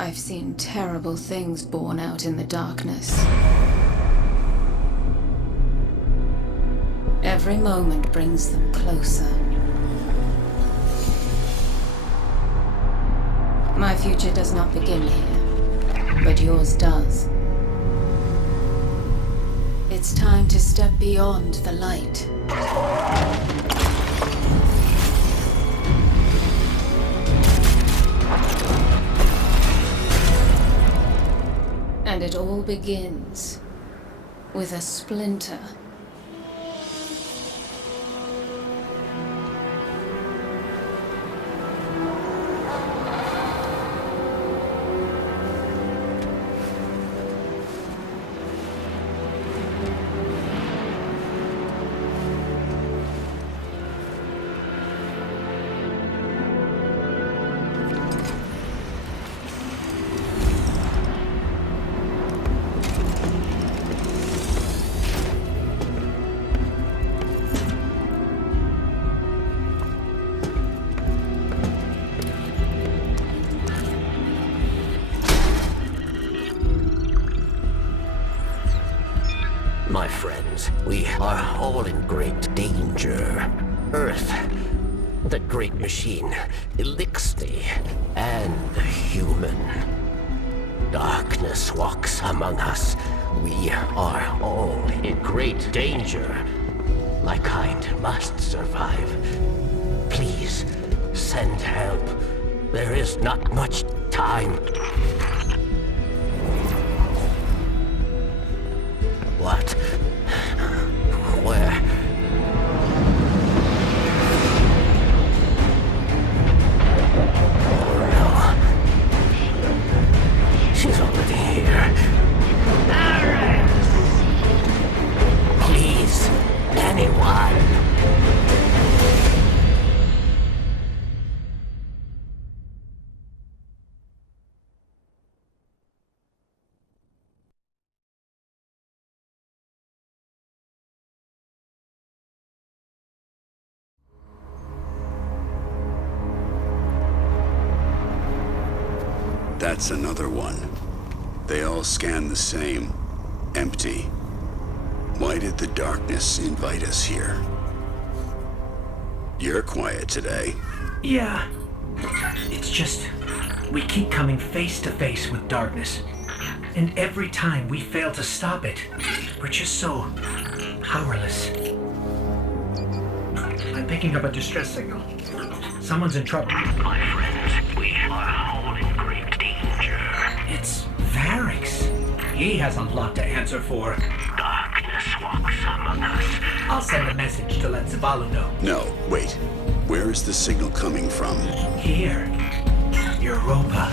I've seen terrible things born out in the darkness. Every moment brings them closer. My future does not begin here, but yours does. It's time to step beyond the light. And it all begins with a splinter. My friends, we are all in great danger. Earth, the great machine, Elixir, and the human. Darkness walks among us. We are all in great danger. My kind must survive. Please, send help. There is not much time. What? Where? Oh no. She's already here. Please, anyone. That's another one. They all scan the same. Empty. Why did the darkness invite us here? You're quiet today. Yeah. It's just, we keep coming face to face with darkness. And every time we fail to stop it, we're just so powerless. I'm picking up a distress signal. Someone's in trouble. My friends, we are all in great danger. It's Varix. He has a lot to answer for. Darkness walks among us. I'll send a message to let Zavalu know. No, wait. Where is the signal coming from? Here. Europa.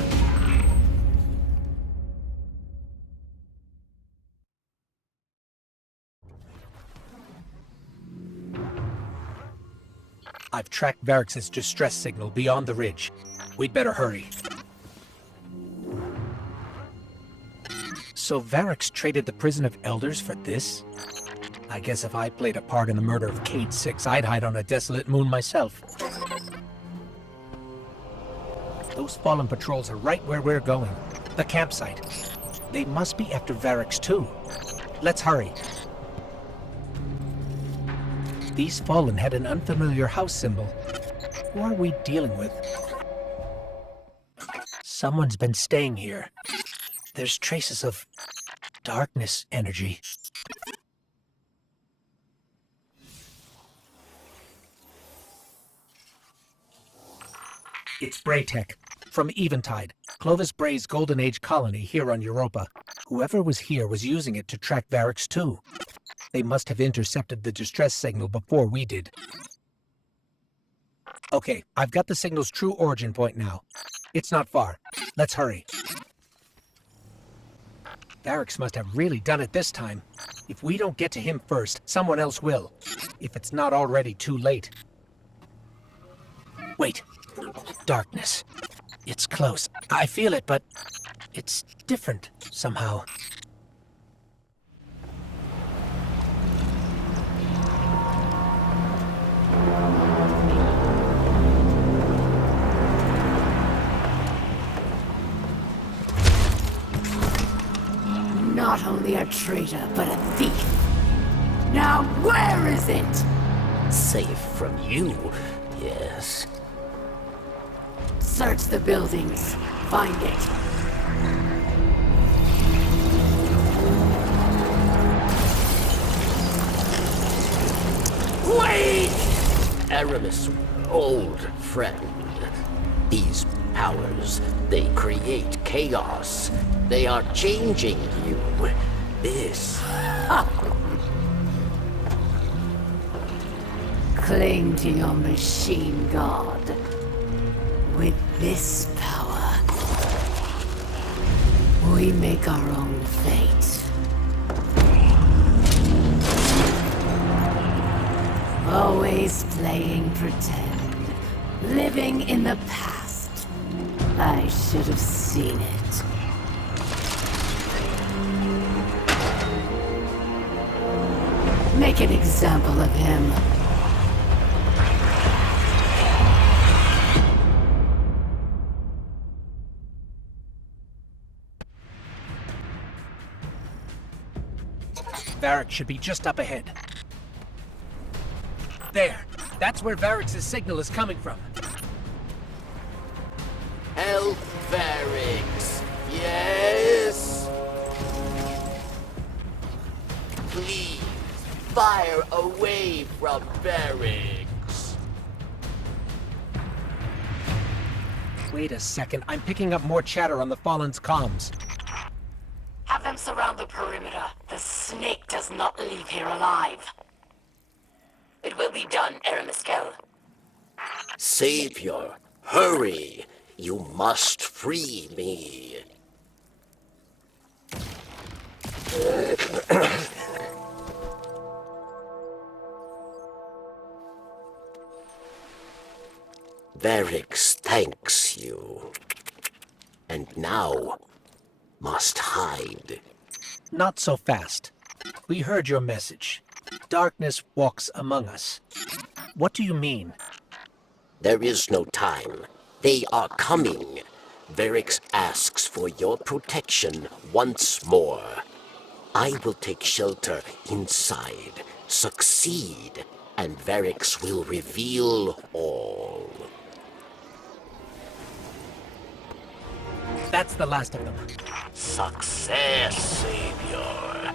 I've tracked Varix's distress signal beyond the ridge. We'd better hurry. So Varix traded the prison of elders for this? I guess if I played a part in the murder of Cade 6, I'd hide on a desolate moon myself. Those fallen patrols are right where we're going. The campsite. They must be after Varix too. Let's hurry. These fallen had an unfamiliar house symbol. Who are we dealing with? Someone's been staying here. There's traces of darkness energy. It's Braytech, from Eventide, Clovis Bray's Golden Age colony here on Europa. Whoever was here was using it to track Varix too. They must have intercepted the distress signal before we did. Okay, I've got the signal's true origin point now. It's not far. Let's hurry. Varix must have really done it this time. If we don't get to him first, someone else will. If it's not already too late. Wait. Darkness. It's close. I feel it, but it's different somehow. not only a traitor, but a thief. Now where is it? Safe from you, yes. Search the buildings. Find it. Wait! Aramis, old friend. These powers, they create chaos. They are changing you. This... Cling to your machine god. With this power, we make our own fate. Always playing pretend. Living in the past. I should have seen it. Make an example of him. Varric should be just up ahead. There. That's where Varric's signal is coming from. Help, Varix. Yes? Please, fire away from Varix. Wait a second. I'm picking up more chatter on the Fallen's comms. Have them surround the perimeter. The snake does not leave here alive. It will be done, Aramiskel. Savior, hurry! You must free me. Varix thanks you. And now must hide. Not so fast. We heard your message. Darkness walks among us. What do you mean? There is no time. They are coming. Varix asks for your protection once more. I will take shelter inside, succeed, and Varix will reveal all. That's the last of them. Success, Savior.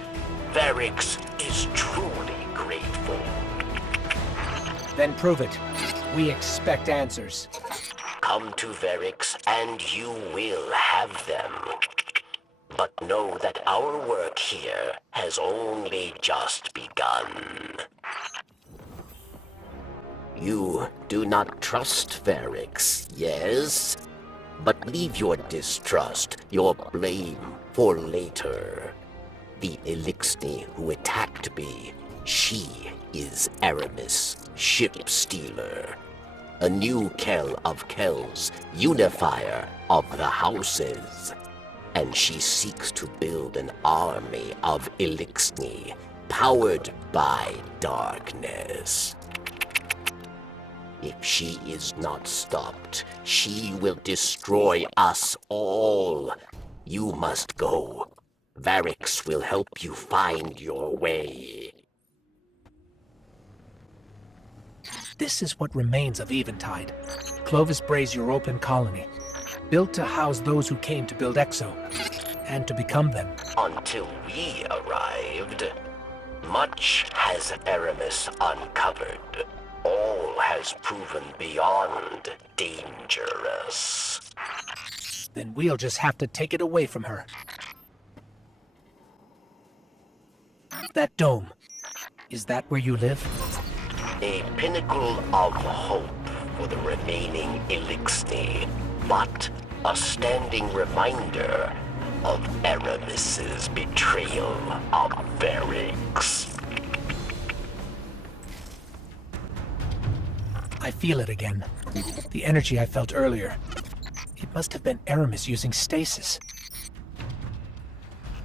Varix is truly grateful. Then prove it. We expect answers. Come to Varix and you will have them. But know that our work here has only just begun. You do not trust Varix, yes? But leave your distrust, your blame, for later. The Elixni who attacked me, she is Aramis, ship stealer. A new Kell of Kells, unifier of the houses. And she seeks to build an army of Elixni, powered by darkness. If she is not stopped, she will destroy us all. You must go. Varix will help you find your way. This is what remains of Eventide. Clovis Bray's European colony. Built to house those who came to build Exo. And to become them. Until we arrived, much has Aramis uncovered. All has proven beyond dangerous. Then we'll just have to take it away from her. That dome. Is that where you live? A pinnacle of hope for the remaining Elixni, but a standing reminder of Aramis's betrayal of Varix. I feel it again. The energy I felt earlier. It must have been Aramis using stasis.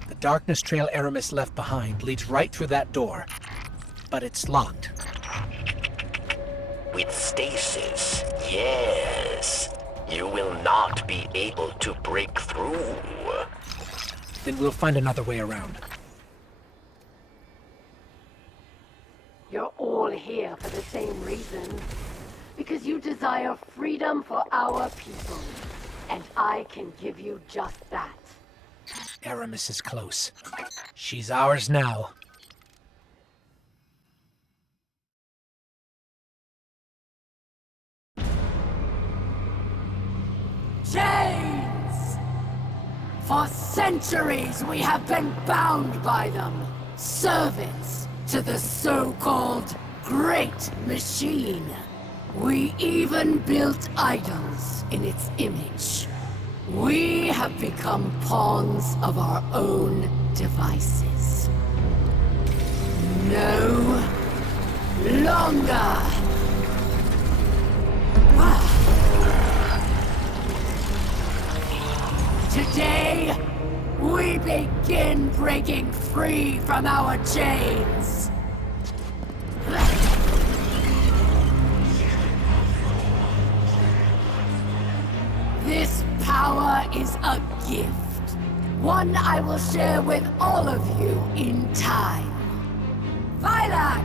The darkness trail Aramis left behind leads right through that door. But it's locked. With stasis, yes. You will not be able to break through. Then we'll find another way around. You're all here for the same reason. Because you desire freedom for our people. And I can give you just that. Aramis is close. She's ours now. Chains! For centuries we have been bound by them. Servants to the so-called Great Machine. We even built idols in its image. We have become pawns of our own devices. No longer. Today, we begin breaking free from our chains. This power is a gift. One I will share with all of you in time. Vilax!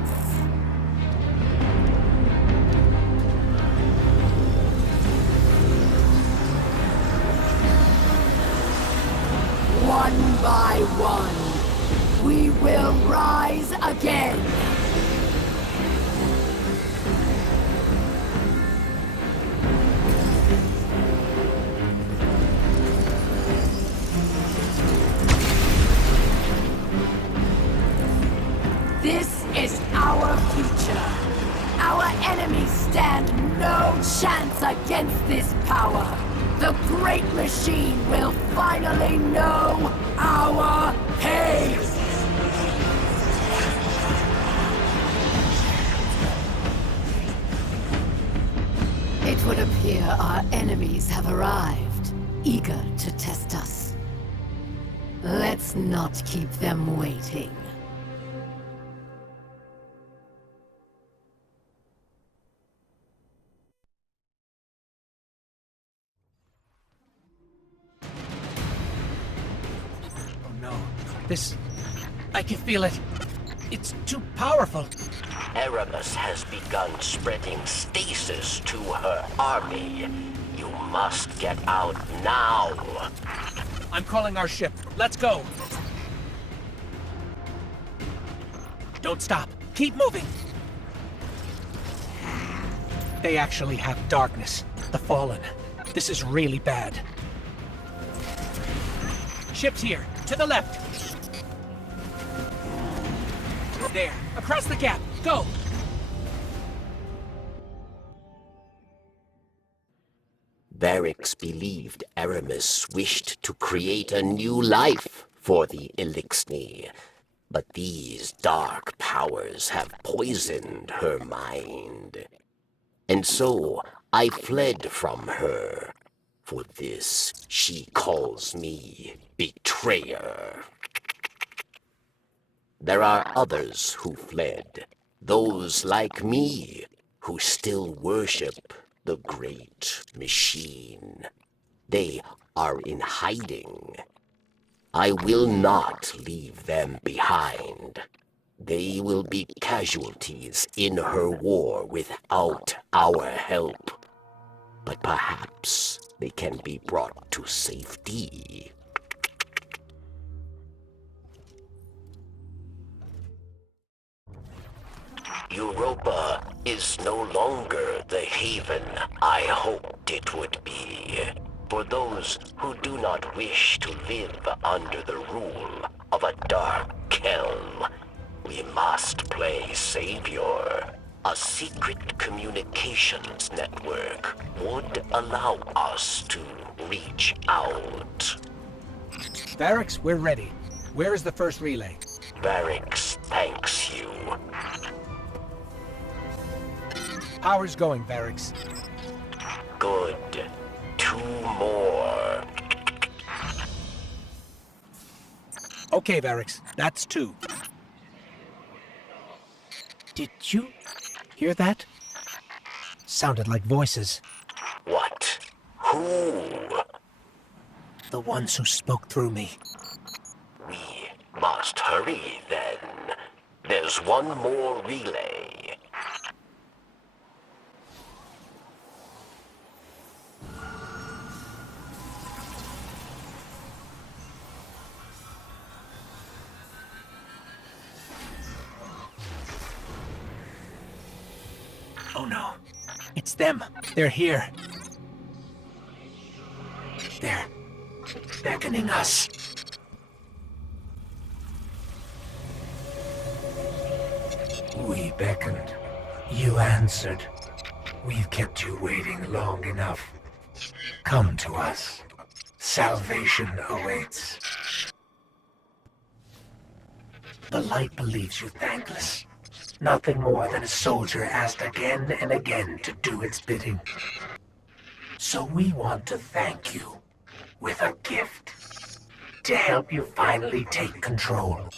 One by one, we will rise again. This is our future. Our enemies stand no chance against this power. The Great Machine will finally know our pain! It would appear our enemies have arrived, eager to test us. Let's not keep them waiting. This... I can feel it. It's too powerful. Aramis has begun spreading stasis to her army. You must get out now. I'm calling our ship. Let's go. Don't stop. Keep moving. They actually have darkness. The Fallen. This is really bad. Ship's here. To the left. There. Across the gap. Go. Varix believed Aramis wished to create a new life for the Elixni, but these dark powers have poisoned her mind. And so I fled from her. For this, she calls me betrayer. There are others who fled, those like me, who still worship the Great Machine. They are in hiding. I will not leave them behind. They will be casualties in her war without our help. But perhaps they can be brought to safety. Europa is no longer the haven I hoped it would be. For those who do not wish to live under the rule of a dark Kelm, we must play savior. A secret communications network would allow us to reach out. Varix, we're ready. Where is the first relay? Varix thanks you. Power's going, Varix. Good. 2 more. Okay, Varix. That's 2. Did you hear that? Sounded like voices. What? Who? The ones who spoke through me. Must hurry, then. There's one more relay. Oh no. It's them. They're here. They're beckoning us. We beckoned. You answered. We've kept you waiting long enough. Come to us. Salvation awaits. The light believes you thankless. Nothing more than a soldier asked again and again to do its bidding. So we want to thank you with a gift to help you finally take control.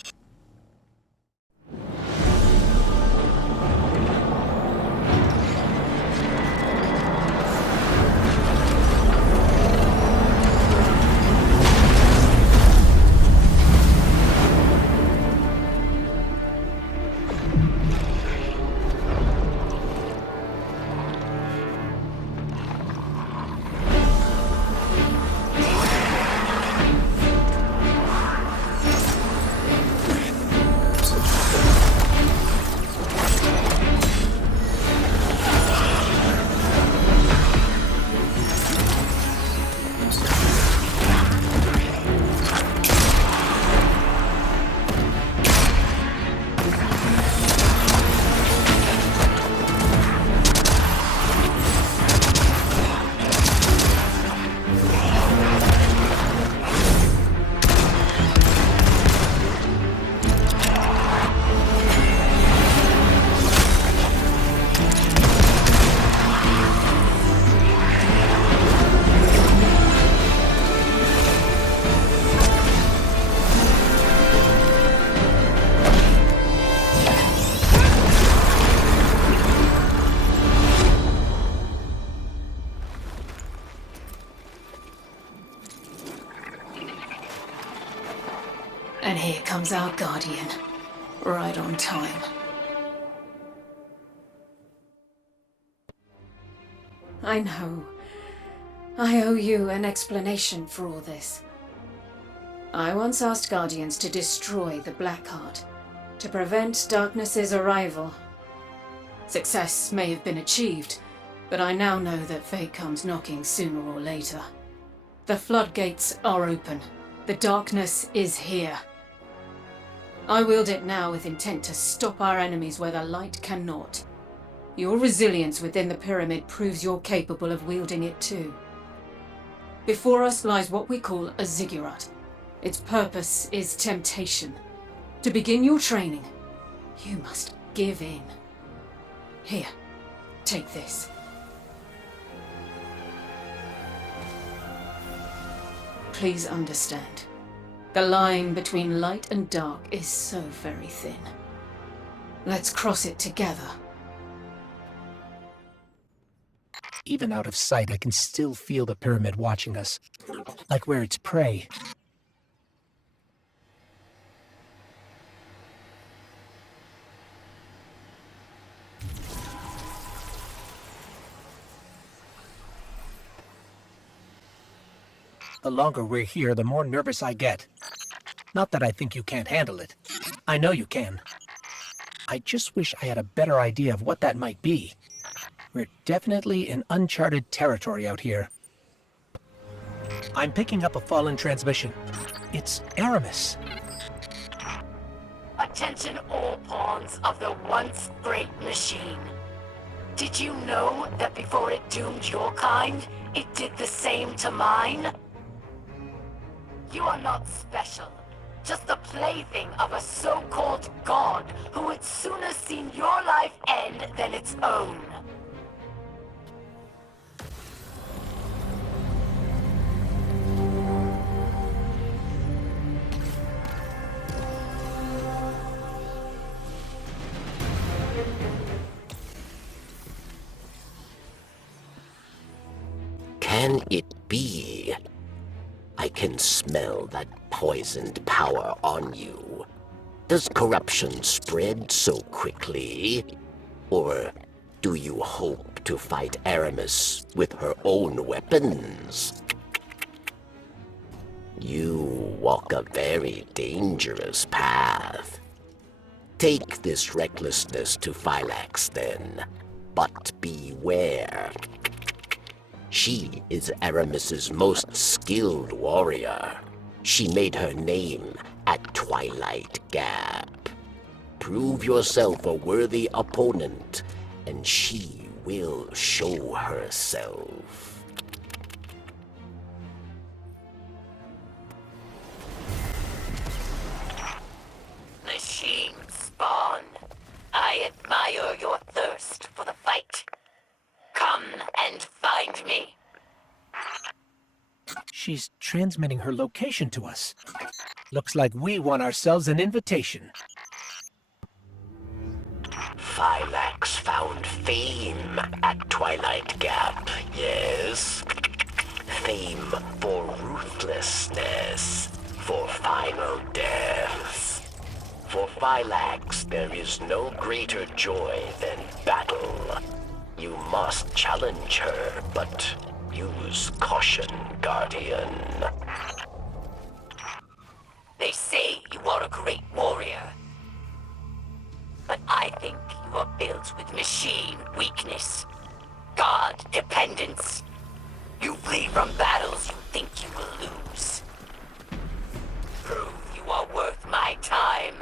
And here comes our guardian. Right on time. I know. I owe you an explanation for all this. I once asked Guardians to destroy the Blackheart, to prevent Darkness's arrival. Success may have been achieved, but I now know that fate comes knocking sooner or later. The floodgates are open. The darkness is here. I wield it now with intent to stop our enemies where the light cannot. Your resilience within the pyramid proves you're capable of wielding it too. Before us lies what we call a ziggurat. Its purpose is temptation. To begin your training, you must give in. Here, take this. Please understand. The line between light and dark is so very thin. Let's cross it together. Even out of sight, I can still feel the pyramid watching us, like we're its prey. The longer we're here, the more nervous I get. Not that I think you can't handle it. I know you can. I just wish I had a better idea of what that might be. We're definitely in uncharted territory out here. I'm picking up a fallen transmission. It's Aramis. Attention all pawns of the once great machine. Did you know that before it doomed your kind, it did the same to mine? You are not special, just the plaything of a so-called god who would sooner seen your life end than its own. Can it be? I can smell that poisoned power on you. Does corruption spread so quickly? Or do you hope to fight Aramis with her own weapons? You walk a very dangerous path. Take this recklessness to Phylax then, but beware. She is Aramis's most skilled warrior. She made her name at Twilight Gap. Prove yourself a worthy opponent, and she will show herself. Machine Spawn, I admire your thirst for the fight. Come and find me. She's transmitting her location to us. Looks like we won ourselves an invitation. Phylax found fame at Twilight Gap, yes? Fame for ruthlessness, for final death. For Phylax, there is no greater joy than battle. You must challenge her, but use caution, Guardian. They say you are a great warrior. But I think you are built with machine weakness, god dependence. You flee from battles you think you will lose. Prove you are worth my time.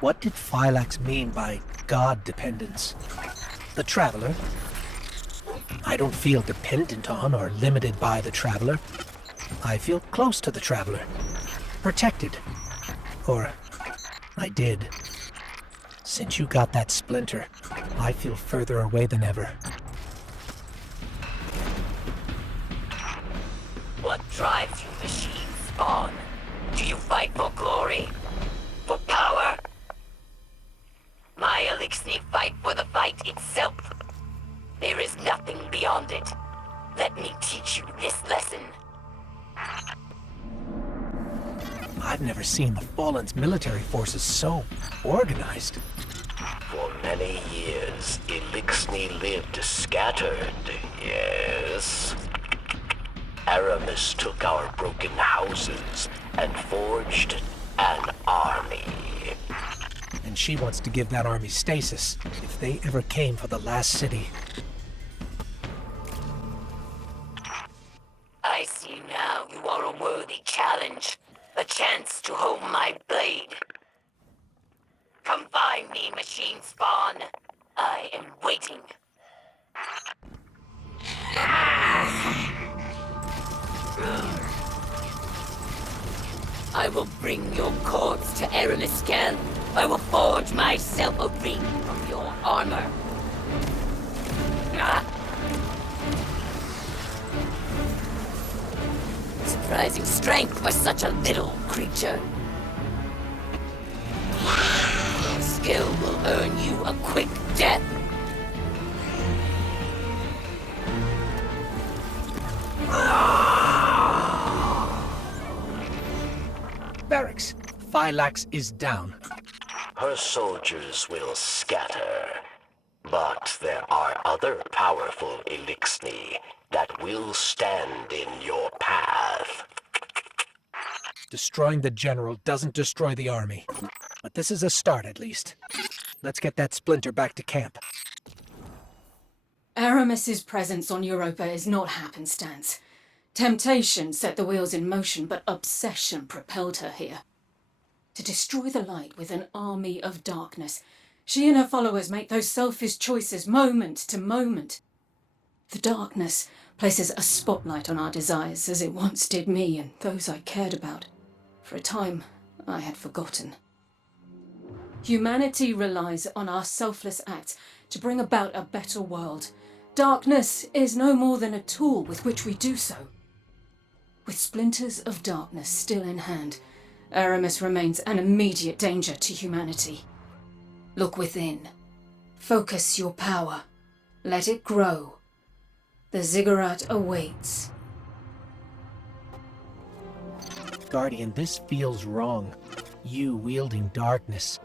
What did Phylax mean by god dependence? The Traveler? I don't feel dependent on or limited by the Traveler. I feel close to the Traveler. Protected. Or I did. Since you got that splinter, I feel further away than ever. What drives you, Machine Spawn? Do you fight for glory? For power? My Elixir fight for the fight itself. There is nothing beyond it. Let me teach you this lesson. I've never seen the Fallen's military forces so organized. For many years, Elixir lived scattered, yes? Aramis took our broken houses and forged an army. And she wants to give that army stasis if they ever came for the last city. I see now you are a worthy challenge. A chance to hone my blade. Come find me, Machine Spawn. I am waiting. I will bring your corpse to Aramis. I will forge myself a ring from your armor. Surprising strength for such a little creature. Skill will earn you a quick death. Barracks, Phylax is down. Her soldiers will scatter. But there are other powerful Elixir that will stand in your path. Destroying the general doesn't destroy the army. But this is a start, at least. Let's get that splinter back to camp. Aramis's presence on Europa is not happenstance. Temptation set the wheels in motion, but obsession propelled her here. To destroy the light with an army of darkness, she and her followers make those selfish choices moment to moment. The darkness places a spotlight on our desires, as it once did me and those I cared about. For a time, I had forgotten. Humanity relies on our selfless acts to bring about a better world. Darkness is no more than a tool with which we do so. With splinters of darkness still in hand, Aramis remains an immediate danger to humanity. Look within. Focus your power. Let it grow. The ziggurat awaits. Guardian, this feels wrong. You wielding darkness.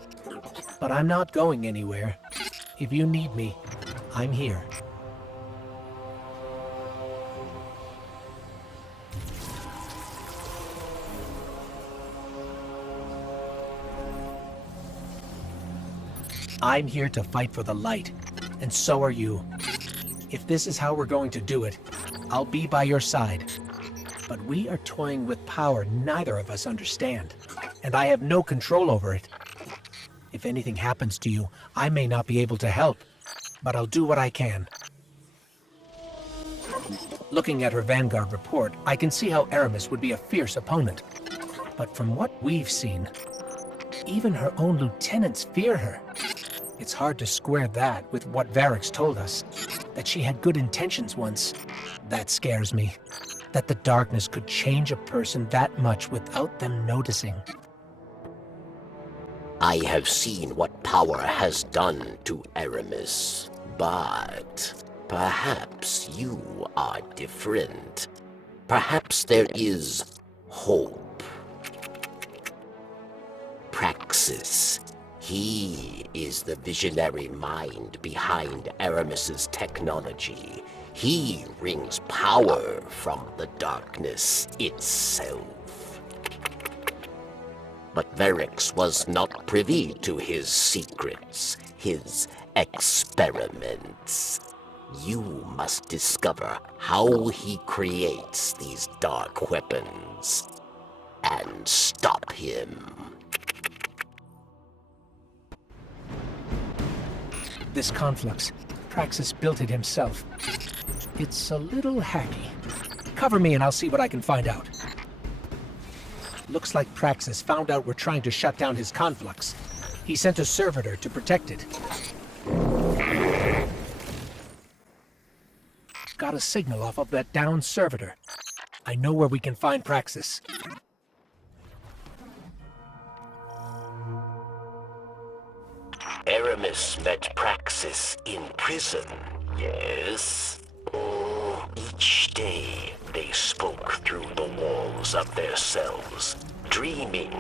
But I'm not going anywhere. If you need me, I'm here. I'm here to fight for the light, and so are you. If this is how we're going to do it, I'll be by your side. But we are toying with power neither of us understand, and I have no control over it. If anything happens to you, I may not be able to help, but I'll do what I can. Looking at her Vanguard report, I can see how Aramis would be a fierce opponent. But from what we've seen, even her own lieutenants fear her. It's hard to square that with what Varix told us, that she had good intentions once. That scares me, that the darkness could change a person that much without them noticing. I have seen what power has done to Aramis, but perhaps you are different. Perhaps there is hope. Praxis. He is the visionary mind behind Aramis's technology. He wrings power from the darkness itself. But Varix was not privy to his secrets, his experiments. You must discover how he creates these dark weapons and stop him. This conflux, Praxis built it himself. It's a little hacky. Cover me and I'll see what I can find out. Looks like Praxis found out we're trying to shut down his conflux. He sent a servitor to protect it. Got a signal off of that downed servitor. I know where we can find Praxis. Aramis met Praxis in prison, yes? Each day they spoke through the walls of their cells, dreaming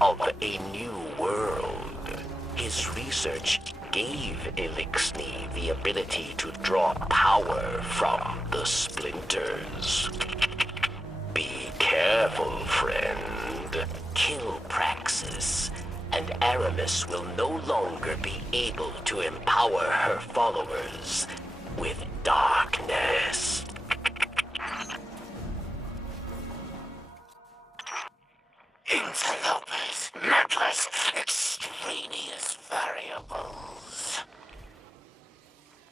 of a new world. His research gave Elixni the ability to draw power from the splinters. Be careful, friend. Kill Praxis, and Aramis will no longer be able to empower her followers with darkness. Interlopers, meddlers, extraneous variables.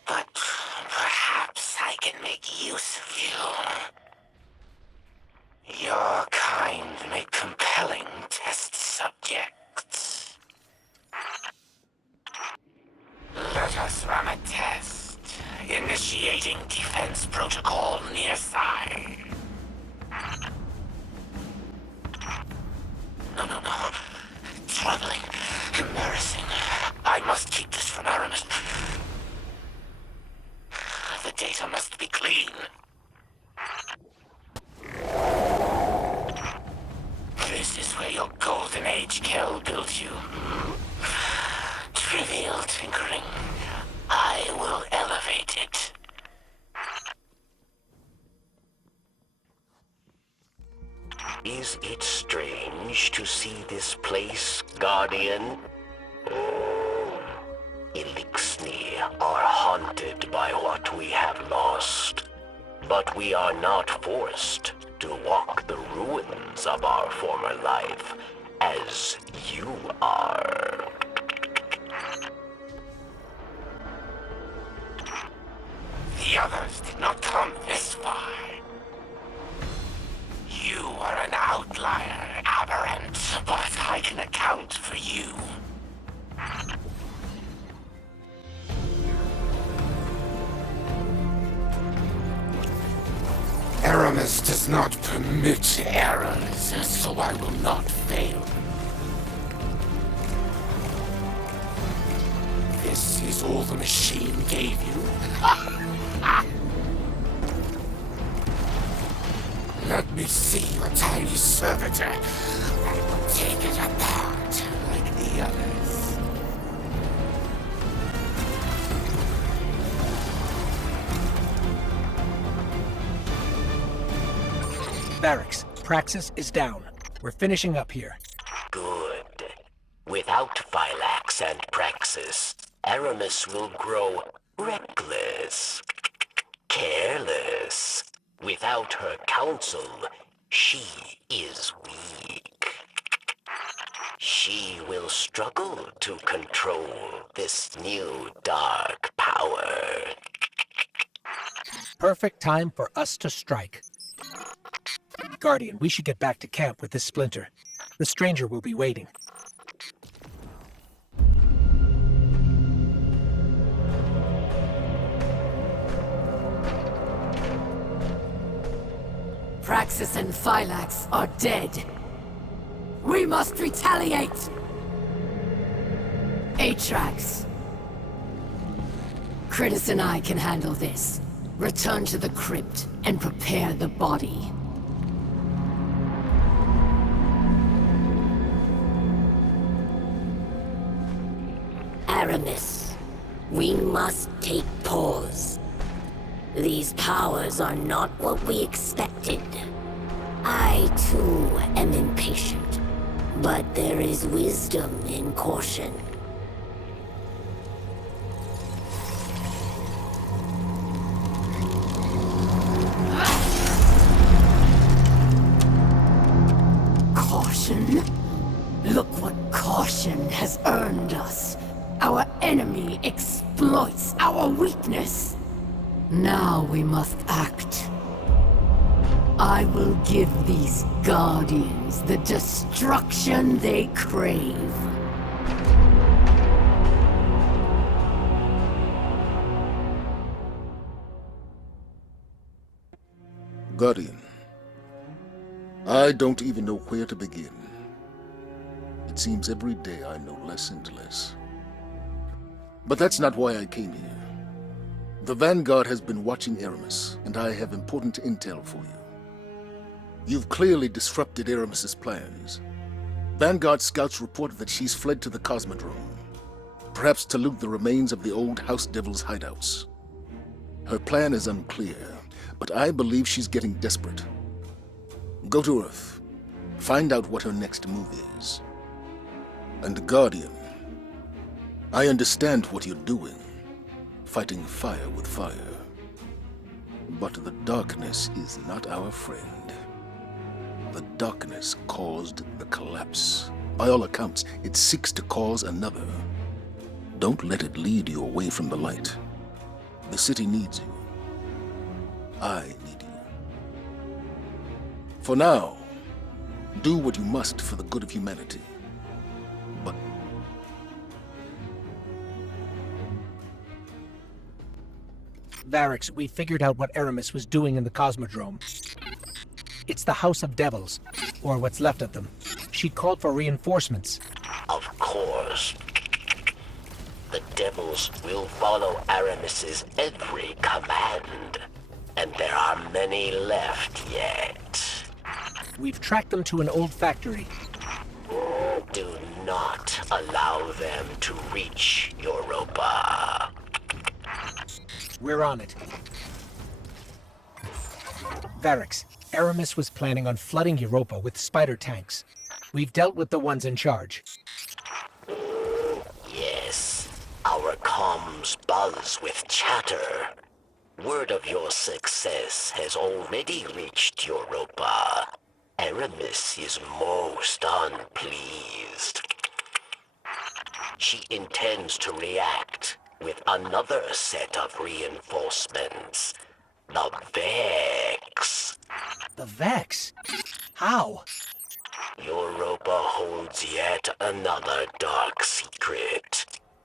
But perhaps I can make use of you. Your kind make compelling test subjects. Let us run a test. Initiating defense protocol near side. No. Troubling. Embarrassing. I must keep this from Aramis. The data must be clean. This is where your golden age Kel built you. Trivial tinkering. I will elevate it. Is it strange to see this place, Guardian? Elixni are haunted by what we have lost, but we are not forced to walk the ruins of our former life as you are. The others did not come this far. You are an outlier, aberrant, but I can account for you. Aramis does not permit errors, so I will not fail. This is all the machine gave you? Let me see your tiny servitor. I will take it apart like the others. Barracks, Praxis is down. We're finishing up here. Good. Without Phylax and Praxis, Aramis will grow reckless, careless. Without her counsel, she is weak. She will struggle to control this new dark power. Perfect time for us to strike. Guardian, we should get back to camp with this splinter. The stranger will be waiting. Praxis and Phylax are dead. We must retaliate! Atrax. Critus and I can handle this. Return to the crypt and prepare the body. Aramis, we must take pause. These powers are not what we expected. I, too, am impatient. But there is wisdom in caution. Caution? Look what caution has earned us. Our enemy exploits our weakness. Now we must act. I will give these Guardians the destruction they crave. Guardian, I don't even know where to begin. It seems every day I know less and less. But that's not why I came here. The Vanguard has been watching Aramis, and I have important intel for you. You've clearly disrupted Aramis's plans. Vanguard scouts report that she's fled to the Cosmodrome, perhaps to loot the remains of the old House Devil's hideouts. Her plan is unclear, but I believe she's getting desperate. Go to Earth. Find out what her next move is. And Guardian, I understand what you're doing. Fighting fire with fire. But the darkness is not our friend. The darkness caused the collapse. By all accounts, it seeks to cause another. Don't let it lead you away from the light. The city needs you. I need you. For now, do what you must for the good of humanity. But Varix, we figured out what Aramis was doing in the Cosmodrome. It's the House of Devils, or what's left of them. She called for reinforcements. Of course. The devils will follow Aramis's every command. And there are many left yet. We've tracked them to an old factory. Do not allow them to reach Europa. We're on it. Varix, Aramis was planning on flooding Europa with spider tanks. We've dealt with the ones in charge. Yes, our comms buzz with chatter. Word of your success has already reached Europa. Aramis is most unpleased. She intends to react with another set of reinforcements. The Vex. The Vex? How? Europa holds yet another dark secret.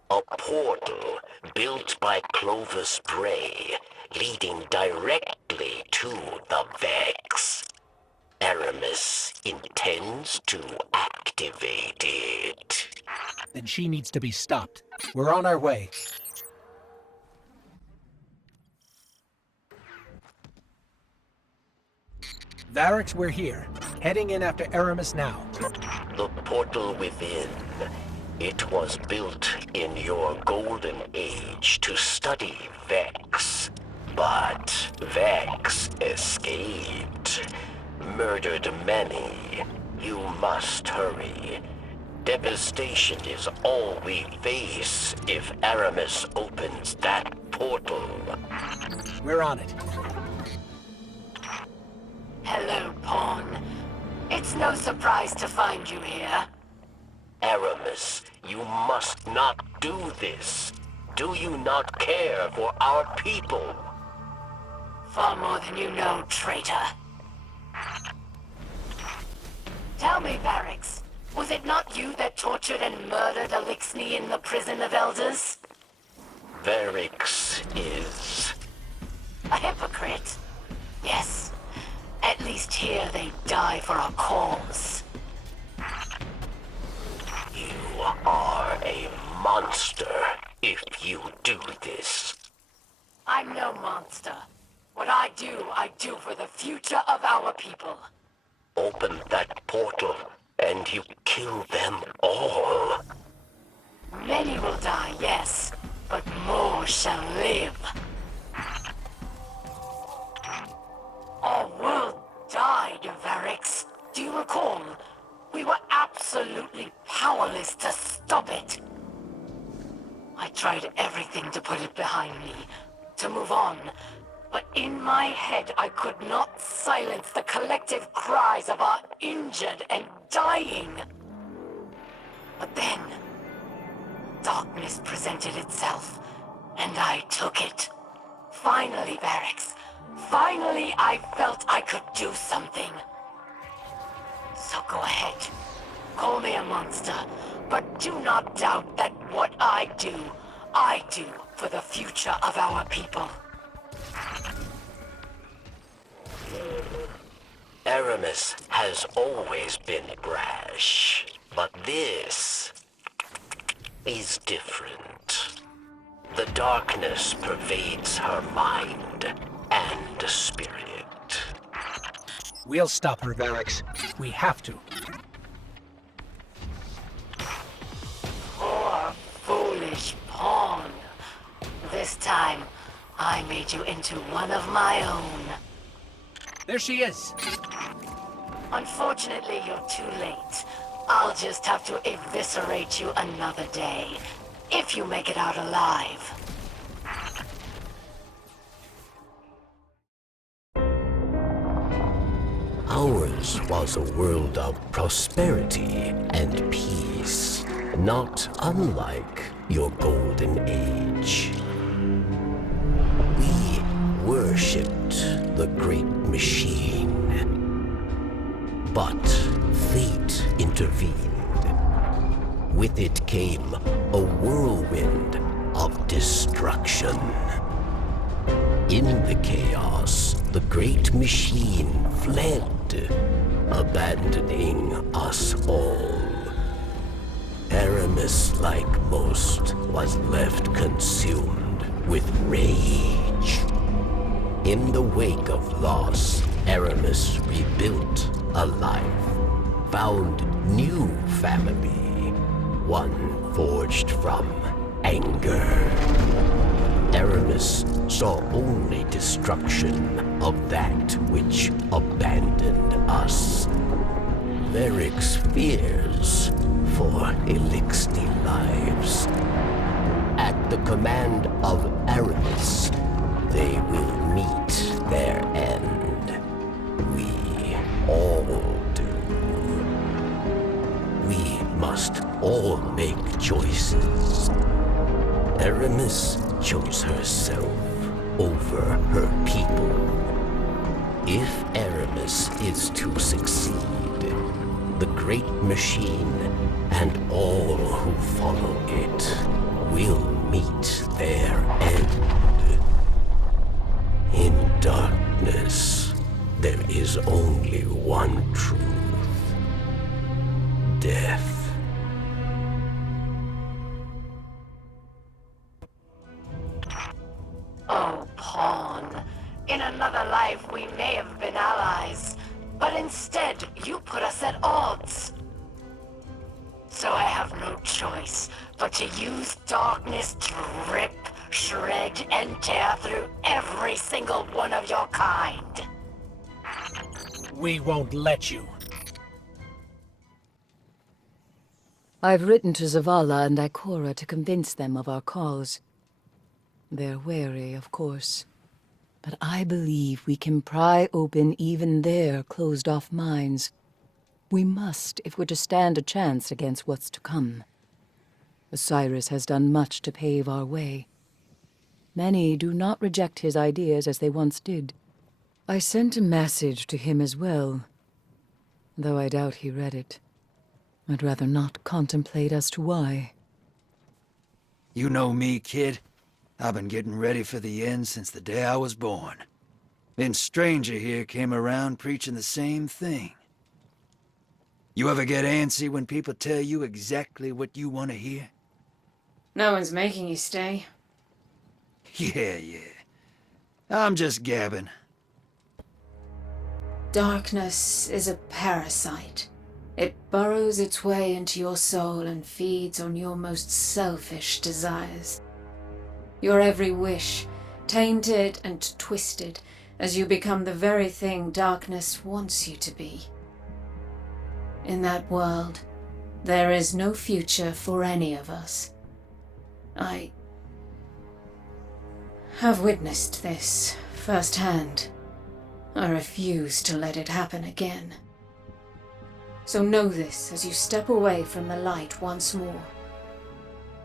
A portal built by Clovis Bray, leading directly to the Vex. Aramis intends to activate it. Then she needs to be stopped. We're on our way. Varix, we're here. Heading in after Aramis now. The portal within. It was built in your golden age to study Vex. But Vex escaped. Murdered many. You must hurry. Devastation is all we face if Aramis opens that portal. We're on it. Hello, Pawn. It's no surprise to find you here. Aramis, you must not do this. Do you not care for our people? Far more than you know, traitor. Tell me, Varix, was it not you that tortured and murdered Elixni in the prison of elders? Varix is... A hypocrite? Yes. At least here they die for a cause. You are a monster if you do this. I'm no monster. What I do for the future of our people. Open that portal and you kill them all. Many will die, yes, but more shall live. Our world died, Varix. Do you recall? We were absolutely powerless to stop it. I tried everything to put it behind me, to move on. But in my head, I could not silence the collective cries of our injured and dying. But then, darkness presented itself, and I took it. Finally, Varix. Finally, I felt I could do something. So go ahead. Call me a monster, but do not doubt that what I do for the future of our people. Aramis has always been brash, but this is different. The darkness pervades her mind and spirit. We'll stop her, Varix. We have to. Poor, foolish pawn. This time, I made you into one of my own. There she is. Unfortunately, you're too late. I'll just have to eviscerate you another day, if you make it out alive. Ours was a world of prosperity and peace, not unlike your golden age. We worshipped the great machine. But fate intervened. With it came a whirlwind of destruction. In the chaos, the great machine fled, abandoning us all. Aramis, like most, was left consumed with rage. In the wake of loss, Aramis rebuilt a life, found new family, one forged from anger. Aramis saw only destruction of that which abandoned us. Varix fears for Elixni lives. At the command of Aramis, they will meet their end. We all do. We must all make choices. Aramis chose herself over her people. If Aramis is to succeed, the great machine and all who follow it will meet their end. In darkness, there is only one truth. Death. Oh, Pawn. In another life, we may have been allies. Instead, you put us at odds. So I have no choice but to use darkness to rip, shred, and tear through every single one of your kind. We won't let you. I've written to Zavala and Ikora to convince them of our cause. They're wary, of course. But I believe we can pry open even their closed-off minds. We must, if we're to stand a chance against what's to come. Osiris has done much to pave our way. Many do not reject his ideas as they once did. I sent a message to him as well, though I doubt he read it. I'd rather not contemplate as to why. You know me, kid. I've been getting ready for the end since the day I was born. Then Stranger here came around preaching the same thing. You ever get antsy when people tell you exactly what you want to hear? No one's making you stay. Yeah. I'm just gabbing. Darkness is a parasite. It burrows its way into your soul and feeds on your most selfish desires. Your every wish, tainted and twisted, as you become the very thing darkness wants you to be. In that world, there is no future for any of us. I have witnessed this firsthand. I refuse to let it happen again. So know this as you step away from the light once more.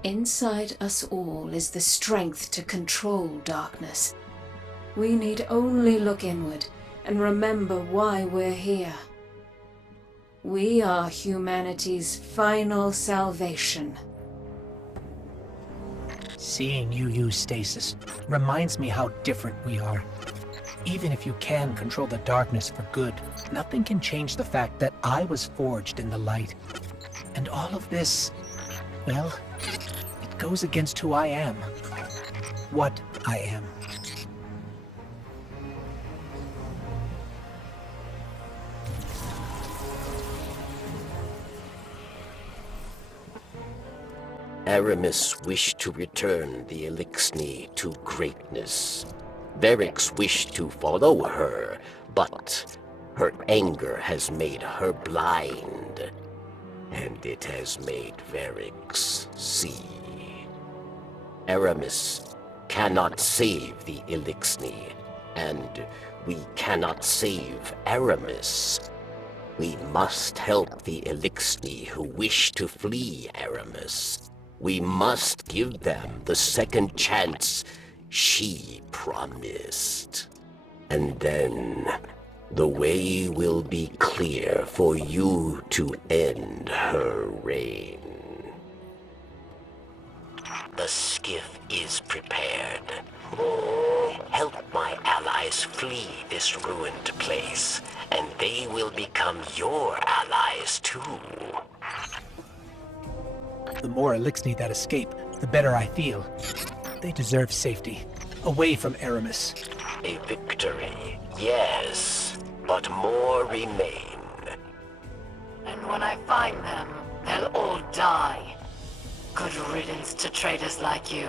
Inside us all is the strength to control darkness. We need only look inward and remember why we're here. We are humanity's final salvation. Seeing you use stasis reminds me how different we are. Even if you can control the darkness for good, nothing can change the fact that I was forged in the light. And all of this, well, it goes against who I am. What I am. Aramis wished to return the Elixni to greatness. Varix wished to follow her, but her anger has made her blind, and it has made Varix see. Aramis cannot save the Elixni, and we cannot save Aramis. We must help the Elixni who wish to flee Aramis. We must give them the second chance she promised. And then the way will be clear for you to end her reign. The skiff is prepared. Help my allies flee this ruined place, and they will become your allies too. The more Elixni that escape, the better I feel. They deserve safety, away from Aramis. A victory, yes, but more remain. And when I find them, they'll all die. Good riddance to traitors like you.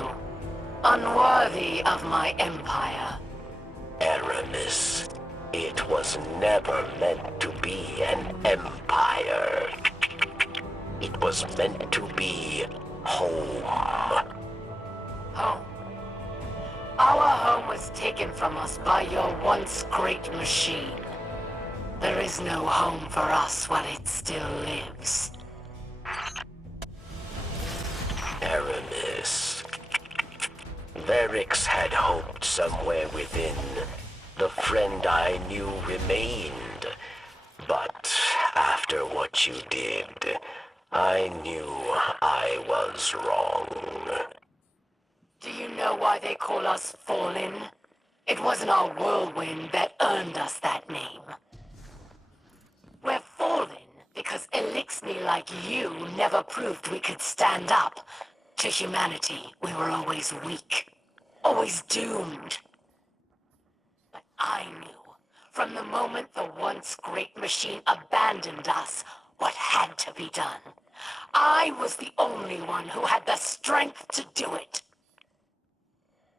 Unworthy of my empire. Aramis, it was never meant to be an empire. It was meant to be home. Home. Our home was taken from us by your once great machine. There is no home for us while it still lives. Aramis. Varix had hoped somewhere within the friend I knew remained. But after what you did, I knew I was wrong. Do you know why they call us Fallen? It wasn't our whirlwind that earned us that name. We're Fallen because Elixni like you never proved we could stand up. To humanity, we were always weak, always doomed. But I knew, from the moment the one once great machine abandoned us, what had to be done. I was the only one who had the strength to do it.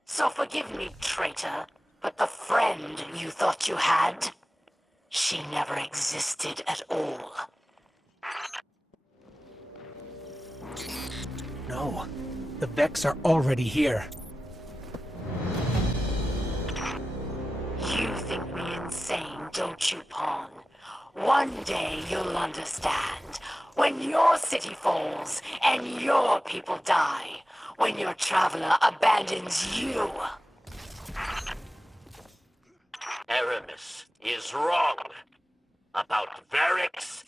So forgive me, traitor, but the friend you thought you had, she never existed at all. No, the Vex are already here. You think me insane, don't you, Pawn? One day you'll understand. When your city falls and your people die. When your traveler abandons you. Aramis is wrong. About Varix,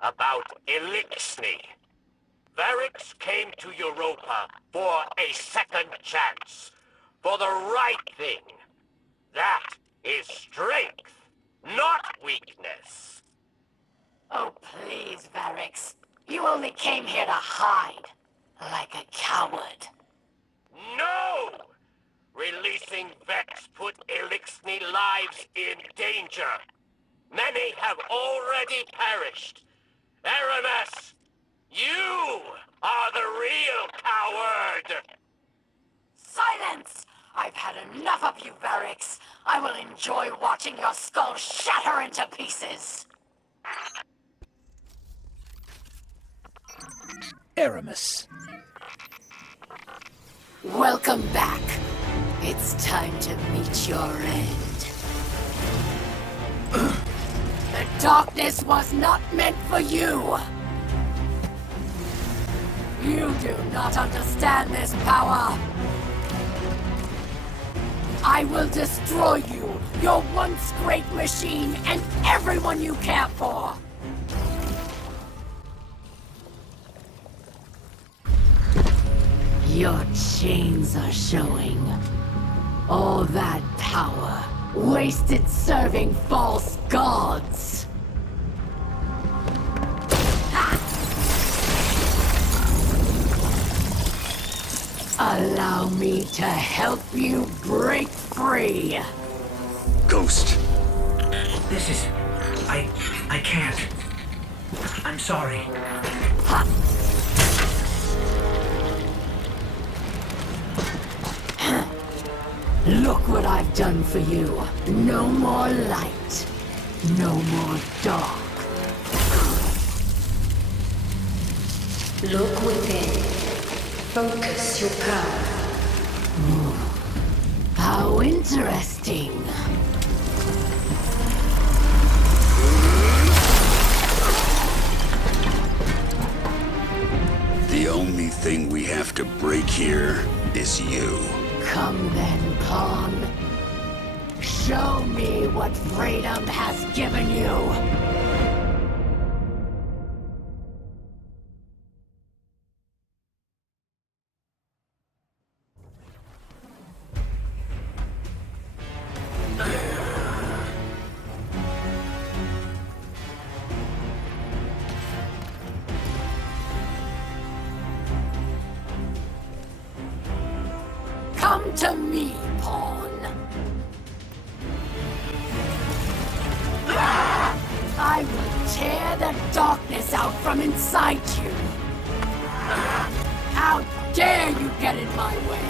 about Elixni. Varix came to Europa for a second chance. For the right thing. That is strength, not weakness. Oh, please, Varix. You only came here to hide. Like a coward. No! Releasing Vex put Elixni lives in danger. Many have already perished. Aramis, you are the real coward! Silence! I've had enough of you, Varix. I will enjoy watching your skull shatter into pieces. Aramis. Welcome back. It's time to meet your end. The darkness was not meant for you. You do not understand this power. I will destroy you, your once great machine, and everyone you care for. Your chains are showing. All that power, wasted serving false gods. Allow me to help you break free. Ghost. This is... I can't. I'm sorry. Look what I've done for you. No more light. No more dark. Look within. Focus your power. How interesting. The only thing we have to break here is you. Come then, Pawn. Show me what freedom has given you. Come to me, Pawn. I will tear the darkness out from inside you. How dare you get in my way?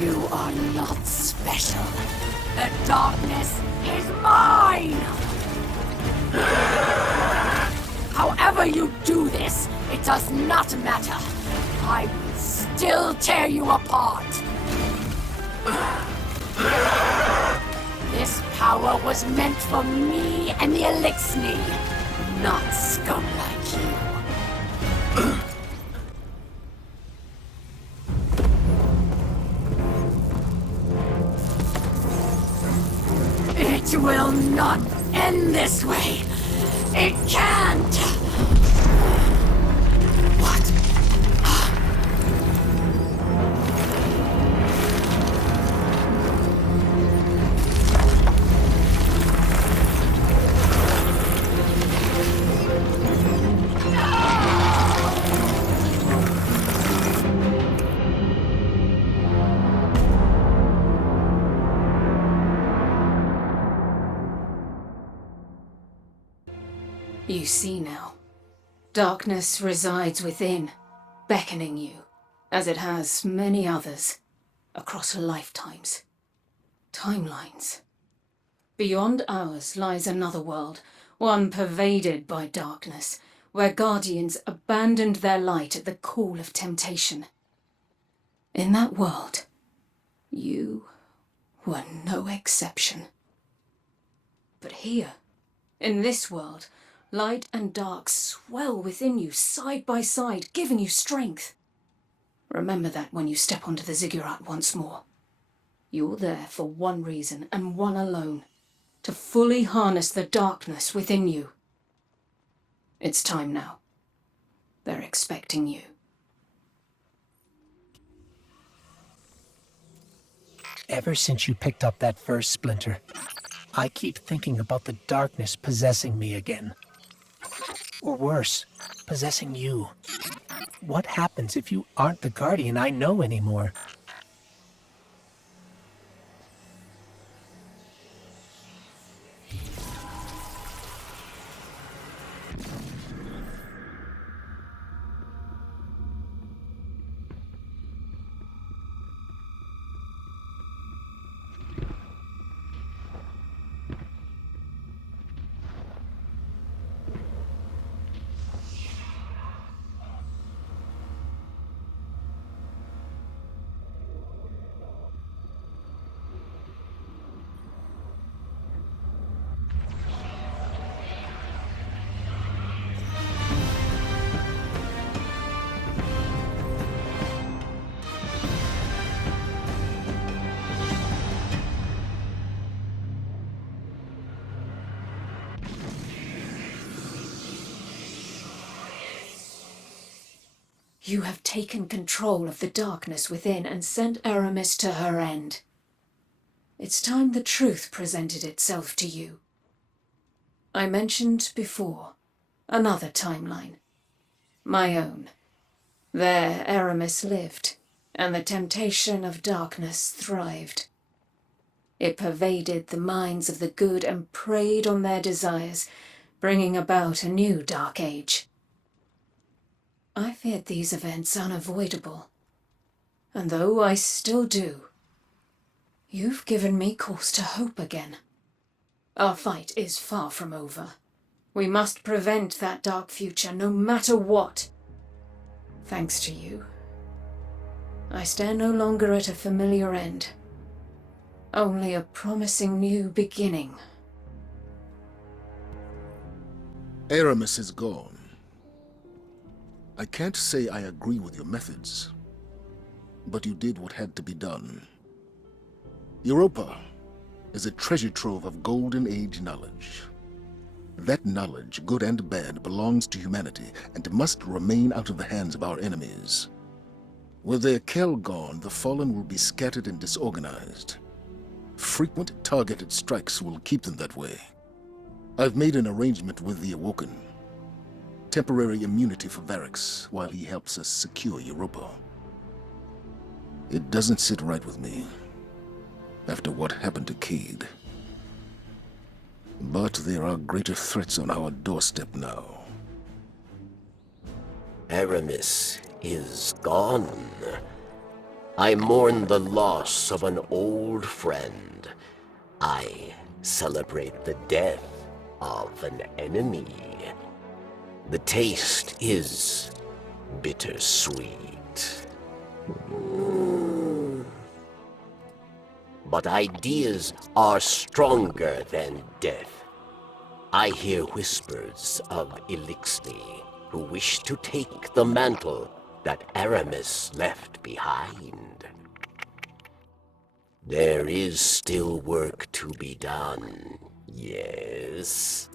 You are not special. The darkness is mine! However you do this, it does not matter. I will still tear you apart. This power was meant for me and the Elixni, not scum like you. It will not end this way. It can't. What? You see now. Darkness resides within, beckoning you, as it has many others, across lifetimes. Timelines. Beyond ours lies another world, one pervaded by darkness, where guardians abandoned their light at the call of temptation. In that world, you were no exception. But here, in this world, light and dark swell within you side by side, giving you strength. Remember that when you step onto the ziggurat once more. You're there for one reason and one alone, to fully harness the darkness within you. It's time now. They're expecting you. Ever since you picked up that first splinter, I keep thinking about the darkness possessing me again. Or worse, possessing you. What happens if you aren't the guardian I know anymore? You have taken control of the darkness within and sent Aramis to her end. It's time the truth presented itself to you. I mentioned before, another timeline. My own. There Aramis lived, and the temptation of darkness thrived. It pervaded the minds of the good and preyed on their desires, bringing about a new dark age. I feared these events unavoidable, and though I still do, you've given me cause to hope again. Our fight is far from over. We must prevent that dark future, no matter what. Thanks to you, I stand no longer at a familiar end, only a promising new beginning. Aramis is gone. I can't say I agree with your methods, but you did what had to be done. Europa is a treasure trove of Golden Age knowledge. That knowledge, good and bad, belongs to humanity and must remain out of the hands of our enemies. With their Kell gone, the Fallen will be scattered and disorganized. Frequent targeted strikes will keep them that way. I've made an arrangement with the Awoken. Temporary immunity for Varix while he helps us secure Europa. It doesn't sit right with me, after what happened to Cade. But there are greater threats on our doorstep now. Aramis is gone. I mourn the loss of an old friend. I celebrate the death of an enemy. The taste is bittersweet. But ideas are stronger than death. I hear whispers of Elixni, who wish to take the mantle that Aramis left behind. There is still work to be done, yes?